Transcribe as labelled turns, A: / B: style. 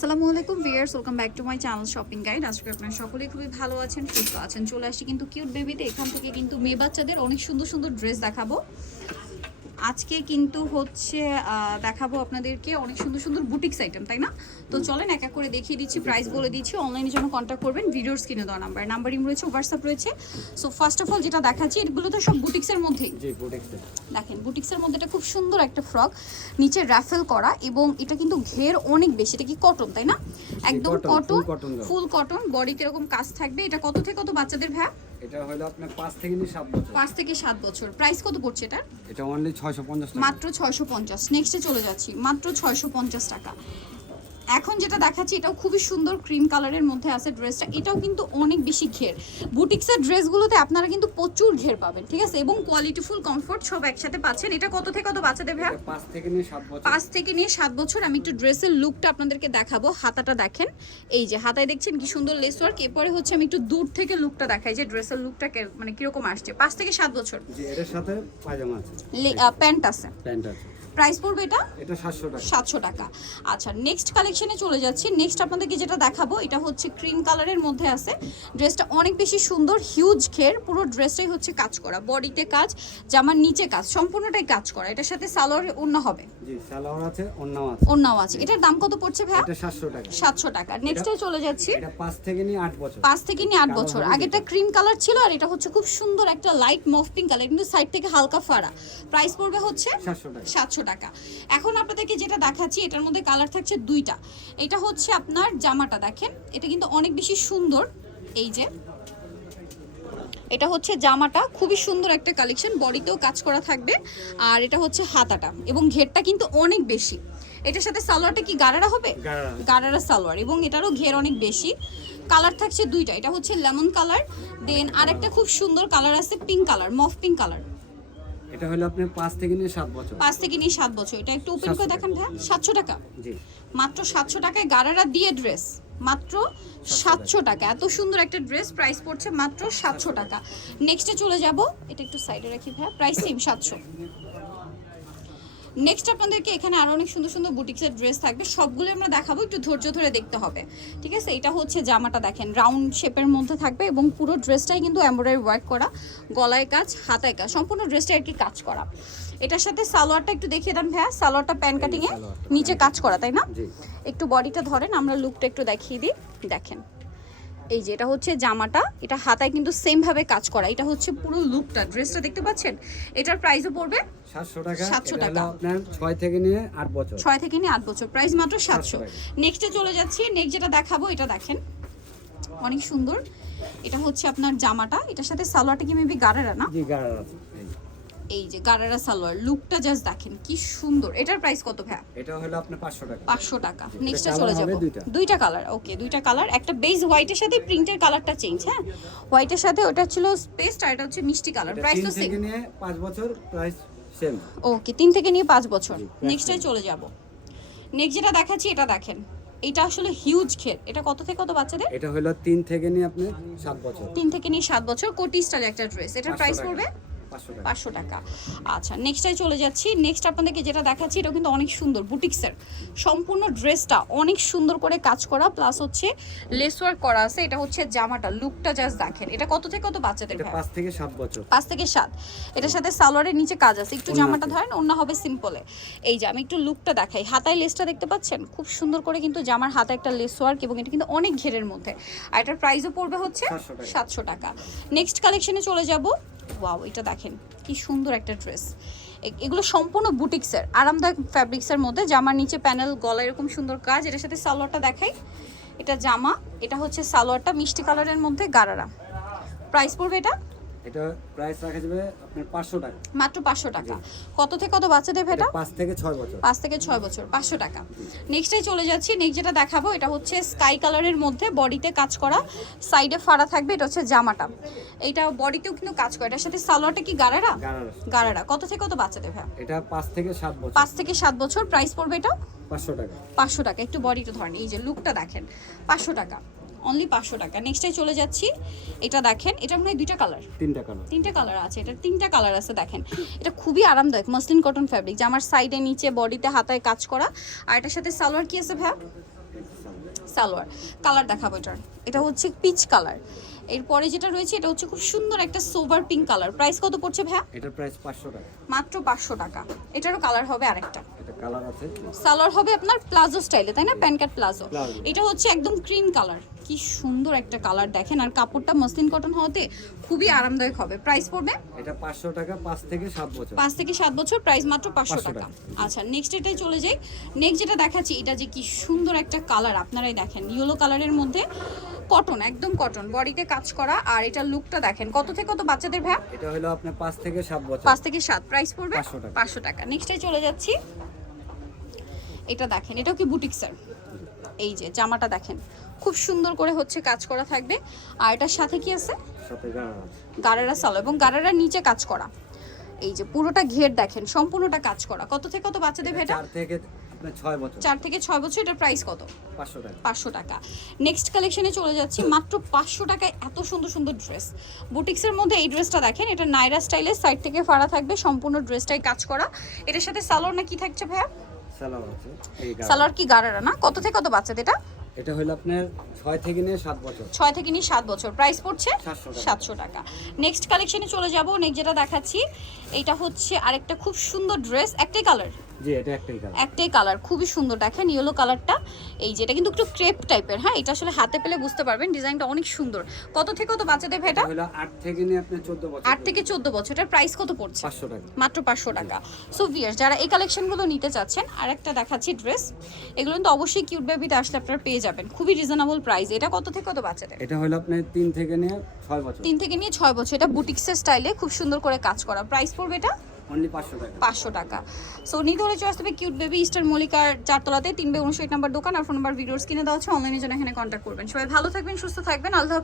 A: আসসালামু আলাইকুম viewers welcome back to my channel shopping guide. আজকে আপনারা সকলেই খুবই ভালো আছেন, সুস্থ আছেন। চলে আসি কিন্তু কিউট বেবিতে এখান থেকে কিন্তু মেয়ে বাচ্চাদের অনেক সুন্দর সুন্দর ড্রেস দেখাবো। আজকে কিন্তু হচ্ছে দেখাবো আপনাদেরকে অনেক সুন্দর সুন্দর বুটিক্স আইটেম তাই না? তো চলেন এক এক করে দেখিয়ে দিচ্ছি প্রাইস বলে দিচ্ছি অনলাইনে যেন কন্ট্যাক্ট করবেন ভিডিওর স্ক্রিনে দেওয়া নাম্বার নাম্বার ইম রয়েছে হোয়াটসঅ্যাপ রয়েছে। সো ফার্স্ট অফ অল যেটা দেখাচ্ছি এগুলো তো সব বুটিক্সের মধ্যেই। দেখেন বুটিক্সের মধ্যে এটা খুব সুন্দর একটা ফ্রক নিচে র্যাফেল করা এবং এটা কিন্তু ঘের অনেক বেশি এটা কি কটন তাই না? একদম কটন। ফুল কটন বডিতে এরকম কাজ থাকবে। এটা কত থেকে কত বাচ্চাদের ভ্যা
B: এটা হলো আপনার 5 থেকে নিয়ে সাত বছর।
A: 5 থেকে 7 বছর। প্রাইস কত পড়ছে এটা
B: এটা অনলি ছয়শো পঞ্চাশ টাকা।
A: মাত্র ছয়শো পঞ্চাশ। নেক্সটে চলে যাচ্ছি। মাত্র ছয়শো পঞ্চাশ টাকা। এখন যেটা দেখাচ্ছি এটাও খুবই সুন্দর ক্রিম কালারের মধ্যে আছে ড্রেসটা এটাও কিন্তু অনেক বেশি ঘের। বুটিক্সের ড্রেসগুলোতে আপনারা কিন্তু প্রচুর ঘের পাবেন ঠিক আছে? এবং কোয়ালিটি ফুল কমফোর্ট সব একসাথে পাচ্ছেন। এটা কত থেকে কত বাচ্চাদের
B: এটা পাঁচ থেকে নিয়ে সাত বছর।
A: পাঁচ থেকে নিয়ে সাত বছর। আমি একটু ড্রেসের লুকটা আপনাদেরকে দেখাবো। হাতাটা দেখেন। এই যে হাতায় দেখছেন কি সুন্দর লেস ওয়ার্ক এরপরে হচ্ছে আমি একটু দূর থেকে লুকটা দেখাই যে ড্রেসের লুকটা মানে কীরকম আসছে। পাঁচ থেকে সাত বছর।
B: এটার সাথে পায়জামা আছে।
A: প্যান্ট আছে।
B: প্যান্ট আছে।
A: প্রাইস পড়বে এটা?
B: এটা সাতশো টাকা।
A: সাতশো টাকা। আচ্ছা নেক্সট কালেকশনে চলে যাচ্ছি। নেক্সট আপনাদেরকে যেটা দেখাবো এটা হচ্ছে ক্রিম কালারের মধ্যে আছে। ড্রেসটা অনেক বেশি সুন্দর হিউজ ঘের। পুরো ড্রেসটাই হচ্ছে কাজ করা। বডিতে কাজ জামার নিচে কাজ সম্পূর্ণটাই কাজ করা। এটার সাথে সালোয়ার অন্য হবে।
B: জি সালোয়ার আছে আছে।
A: আছে। এটার দাম কত পড়ছে ভাইয়া?
B: এটা সাতশো টাকা।
A: সাতশো টাকা। নেক্সটে চলে যাচ্ছি।
B: এটা পাঁচ থেকে নিয়ে আট বছর।
A: পাঁচ থেকে নিয়ে আট
B: কালো
A: বছর। আগেটা ক্রিম কালার ছিল আর এটা হচ্ছে খুব সুন্দর একটা লাইট মফ পিঙ্ক কালার কিন্তু সাইড থেকে হালকা ফাড়া। প্রাইস পড়বে হচ্ছে
B: সাতশো টাকা।
A: সাতশো টাকা। এখন আপনাদেরকে যেটা দেখাচ্ছি এটার মধ্যে কালার থাকছে দুইটা। এটা হচ্ছে আপনার জামাটা দেখেন। এটা কিন্তু অনেক বেশি সুন্দর। এই যে। এটা হচ্ছে জামাটা খুবই সুন্দর একটা কালেকশন বডিতেও কাজ করা থাকবে। আর এটা হচ্ছে হাতাটা এবং ঘেরটা কিন্তু অনেক বেশি। এটার সাথে সালোয়ারটা কি গাড়ারা হবে।
B: গারারা
A: সালোয়ার এবং এটারও ঘের অনেক বেশি। কালার থাকছে দুইটা এটা হচ্ছে লেমন কালার দেন আরেকটা খুব সুন্দর কালার আছে পিঙ্ক কালার মফ পিঙ্ক কালার
B: এটা হলো আপনার পাঁচ থেকে নিয়ে সাত বছর।
A: পাঁচ থেকে নিয়ে সাত বছর। এটা একটু ওপেন করে
B: 700
A: দেখান ভাইয়া। সাতশো টাকা?
B: জি।
A: মাত্র সাতশো টাকায় গারারা দিয়ে ড্রেস মাত্র সাতশো টাকা। এত সুন্দর একটা ড্রেস প্রাইস পড়ছে মাত্র সাতশো টাকা। নেক্সটে চলে যাব। এটা একটু সাইডে রাখি ভাই প্রাইস সেম সাতশো। নেক্সট আপনাদেরকে এখানে আরও অনেক সুন্দর সুন্দর বুটিক্সের ড্রেস থাকবে। সবগুলো আমরা দেখাবো একটু ধৈর্য ধরে দেখতে হবে। ঠিক আছে? এটা হচ্ছে জামাটা দেখেন রাউন্ড শেপের মধ্যে থাকবে এবং পুরো ড্রেসটাই কিন্তু এমব্রয়ডারি ওয়ার্ক করা গলায় কাজ হাতায় কাজ সম্পূর্ণ ড্রেসটা আর কি কাজ করা। এটার সাথে সালোয়ারটা একটু দেখিয়ে দেন ভাইয়া সালোয়ারটা প্যান কাটিং এ নিচে কাজ করা তাই না? একটু বডিটা ধরেন আমরা লুকটা একটু দেখিয়ে দিই। দেখেন। এই যে এটা হচ্ছে জামাটা। এটা হাতায় কিন্তু সেম ভাবে কাজ করা। এটা হচ্ছে পুরো লুকটা ড্রেসটা দেখতে পাচ্ছেন? এটার প্রাইসও পড়বে
B: সাতশো টাকা।
A: 700 টাকা।
B: আপনার ছয় থেকে নিয়ে আট বছর।
A: ছয় থেকে নিয়ে আট বছর। প্রাইস মাত্র সাতশো নেক্সটে চলে যাচ্ছি। নেক্সট যেটা দেখাবো এটা দেখেন। অনেক সুন্দর। এটা হচ্ছে আপনার জামাটা। এটার সাথে সালোয়ারটা কি মেবি গাড়ারা না?
B: জি আছে। এই।
A: যে গাড়ারা সালোয়ার লুকটা জাস্ট দেখেন কি সুন্দর। এটার প্রাইস কত ভাইয়া?
B: এটা হলো আপনার পাঁচশো টাকা।
A: পাঁচশো টাকা।
B: জি,
A: নেক্সটে
B: এটা
A: চলে যাব।
B: দুইটা।
A: কালার ওকে দুইটা কালার একটা বেস হোয়াইটের সাথে প্রিন্টের কালারটা চেঞ্জ হ্যাঁ? হোয়াইটের সাথে ওটা ছিল পেস্ট আর এটা হচ্ছে মিষ্টি কালার প্রাইস তো সেম
B: থেকে নিয়ে পাঁচ বছর প্রাইস সেম
A: ওকে তিন থেকে নিয়ে পাঁচ বছর।
B: জি, price
A: নেক্সটে চলে যাব। নেক্সট যেটা দেখাচ্ছি এটা দেখেন। এটা আসলে হিউজ ঘের এটা কত থেকে কত বাচ্চাদের?
B: এটা হলো তিন থেকে নিয়ে আপনি সাত বছর।
A: তিন থেকে নিয়ে সাত বছর। কোটি স্টাইল একটা ড্রেস এটার প্রাইস পড়বে?
B: পাঁচশো টাকা।
A: আচ্ছা নেক্সটটাই চলে যাচ্ছি। নেক্সট আপনাদেরকে যেটা দেখাচ্ছি এটা কিন্তু অনেক সুন্দর বুটিক্সের সম্পূর্ণ ড্রেসটা অনেক সুন্দর করে কাজ করা প্লাস হচ্ছে লেস ওয়ার্ক করা আছে এটা হচ্ছে জামাটা লুকটা জাস্ট দেখেন। এটা কত থেকে কত বাচ্চাদের
B: পাঁচ থেকে সাত বছর।
A: পাঁচ থেকে সাত। এটার সাথে সালোয়ারের নিচে কাজ আছে একটু জামাটা ধরেন অন্য হবে সিম্পলে এই যে আমি একটু লুকটা দেখাই। হাতায় লেসটা দেখতে পাচ্ছেন? খুব সুন্দর করে কিন্তু জামার হাতে একটা লেস ওয়ার্ক এবং এটা কিন্তু অনেক ঘেরের মধ্যে। আর এটার প্রাইসও পড়বে হচ্ছে সাতশো টাকা। নেক্সট কালেকশনে চলে যাব। ওয়াও, এটা দেখেন, কি সুন্দর একটা ড্রেস। এগুলো সম্পূর্ণ বুটিক্সের, আরামদায়ক ফ্যাব্রিক্সের মধ্যে, জামার নিচে প্যানেল গলা এরকম সুন্দর কাজ। এটার সাথে সালোয়ারটা দেখাই। এটা জামা, এটা হচ্ছে সালোয়ারটা, মিষ্টি কালারের মধ্যে গারারা। প্রাইস পড়বে এটা
B: এটা প্রাইস রাখা যাবে আপনার পাঁচশো টাকা।
A: মাত্র পাঁচশো টাকা। কত থেকে কত বাচ্চাদের
B: এটা পাঁচ থেকে ছয় বছর।
A: পাঁচ থেকে ছয় বছর পাঁচশো টাকা। নেক্সটে চলে যাচ্ছি নেক্সট যেটা দেখাবো এটা হচ্ছে স্কাই কালারের মধ্যে বডিতে কাজ করা সাইডে ফাড়া থাকবে এটা হচ্ছে জামাটা। এইটা বডিতেও কিন্তু কাজ করে। এটার সাথে সালোয়ারটা কি গারারা?
B: গারারা।
A: কত থেকে কত বাচ্চাদের ভাই
B: এটা পাঁচ থেকে সাত বছর।
A: পাঁচ থেকে সাত বছর প্রাইস পড়বে এটা?
B: পাঁচশো টাকা।
A: পাঁচশো টাকা। একটু বডিটা ধরেন এই যে লুকটা দেখেন পাঁচশো টাকা। অনলি পাঁচশো টাকা। নেক্সটে চলে যাচ্ছি। এটা দেখেন এটা মনে হয় দুইটা কালার
B: তিনটা কালার
A: তিনটা কালার আছে এটা তিনটা কালার আছে দেখেন। এটা খুবই আরামদায়ক মসলিন কটন ফ্যাব্রিক যে আমার সাইডে নিচে বডিতে হাতায় কাজ করা। আর এটার সাথে সালোয়ার কি আছে ভাই সালোয়ার। কালার দেখাবো এটার। এটা হচ্ছে পিচ কালার এরপরে যেটা রয়েছে এটা হচ্ছে খুব সুন্দর একটা সোভার পিঙ্ক কালার প্রাইস কত পড়ছে ভাইয়া?
B: এটার প্রাইস পাঁচশো টাকা।
A: মাত্র পাঁচশো টাকা। এটারও কালার হবে আরেকটা।
B: কালার আছে?
A: সালোয়ার হবে আপনার প্লাজো স্টাইলে তাই না? Pant palazzo
B: palazzo.
A: এটা হচ্ছে একদম ক্রিম কালার কি সুন্দর একটা কালার দেখেন। আর কাপড়টা মসলিন কটন হওয়াতে খুবই আরামদায়ক হবে। প্রাইস পড়বে?
B: এটা পাঁচশো টাকা পাঁচ থেকে সাত বছর।
A: পাঁচ থেকে সাত বছর প্রাইস মাত্র পাঁচশো
B: 500
A: টাকা। আচ্ছা নেক্সট এটাই চলে যাই। নেক্সট যেটা দেখাচ্ছি এটা যে কি সুন্দর একটা কালার আপনারাই দেখেন। ইয়েলো কালারের মধ্যে কটন একদম কটন বডিতে কাজ করা। আর এটার লুকটা দেখেন। কত থেকে কত বাচ্চাদের ভ্যা
B: এটা হলো আপনার পাঁচ থেকে সাত বছর।
A: পাঁচ থেকে সাত। প্রাইস পড়বে?
B: 500 টাকা।
A: পাঁচশো টাকা। নেক্সটে চলে যাচ্ছি। এটা দেখেন এটাও কি বুটিক স্যার এই যে জামাটা দেখেন খুব সুন্দর করে হচ্ছে কাজ করা থাকবে। আর এটার সাথে কি আছে? গারারা সালো এবং গারারার নিচে কাজ করা। এই যে পুরোটা ঘের দেখেন সম্পূর্ণটা কাজ করা। কত থেকে কত বাচ্চাদের ভেটা?
B: চার থেকে ছয় বছর।
A: এটার প্রাইস কত?
B: পাঁচশো টাকা।
A: নেক্সট কালেকশনে চলে যাচ্ছি মাত্র পাঁচশো টাকায় এত সুন্দর সুন্দর ড্রেস বুটিক্সের মধ্যে এই ড্রেসটা দেখেন এটা নাইরা স্টাইলের সাইড থেকে ফাড়া থাকবে সম্পূর্ণ ড্রেসটাই কাজ করা। এটার সাথে সালোর না কি থাকছে ভাইয়া?
B: সালোয়ার আছে।
A: সালোয়ার কি গারারা না? কত থেকে কত বাচ্চাদের এটা?
B: এটা হলো আপনার ছয় থেকে নিয়ে সাত বছর।
A: 6 থেকে নিয়ে 7 বছর। প্রাইস পড়ছে
B: 700
A: সাতশো টাকা। নেক্সট কালেকশনে চলে যাব। নেক্সট যেটা দেখাচ্ছি এটা হচ্ছে আরেকটা খুব সুন্দর ড্রেস একটাই কালার
B: জি এটা একটাই গাড়া
A: একটাই কালার খুবই সুন্দর। দেখেন ইয়েলো কালারটা এই যেটা কিন্তু একটু ক্রেপ টাইপের হ্যাঁ? এটা আসলে হাতে পেলে বুঝতে পারবেন ডিজাইনটা অনেক সুন্দর। কত থেকে কত বাচ্চাদের ভেটা
B: হলো আট থেকে নিয়ে আপনার চোদ্দ বছর
A: আট থেকে চোদ্দ বছর এটার প্রাইস কত পড়ছে?
B: পাঁচশো টাকা।
A: মাত্র পাঁচশো টাকা। সো ভিয়ার্স যারা এই কালেকশনগুলো নিতে চাচ্ছেন আর একটা দেখাচ্ছি ড্রেস এগুলো কিন্তু অবশ্যই কিউট বেবিতে আসলে আপনারা পেয়ে যাবেন। খুবই রিজনেবল প্রাইস এটা কত থেকে কত বাচ্চাদের?
B: এটা হলো আপনার তিন থেকে নিয়ে ছয় বছর।
A: তিন থেকে নিয়ে ছয় বছর। এটা বুটিক্সের স্টাইলে খুব সুন্দর করে কাজ করা। প্রাইস পড়বে এটা?
B: পাঁচশো টাকা।
A: সো হলে কিউট বেবি মল্লিকার চারতলাতে। তিন বে নাম্বার দোকান, আর ফোন নাম্বার ভিডিওস কিনে দেওয়া হচ্ছে অনলাইনে জন্য এখানে কন্ট্যাক্ট করবেন। সবাই ভালো থাকবেন, সুস্থ থাকবেন। আল্লাহ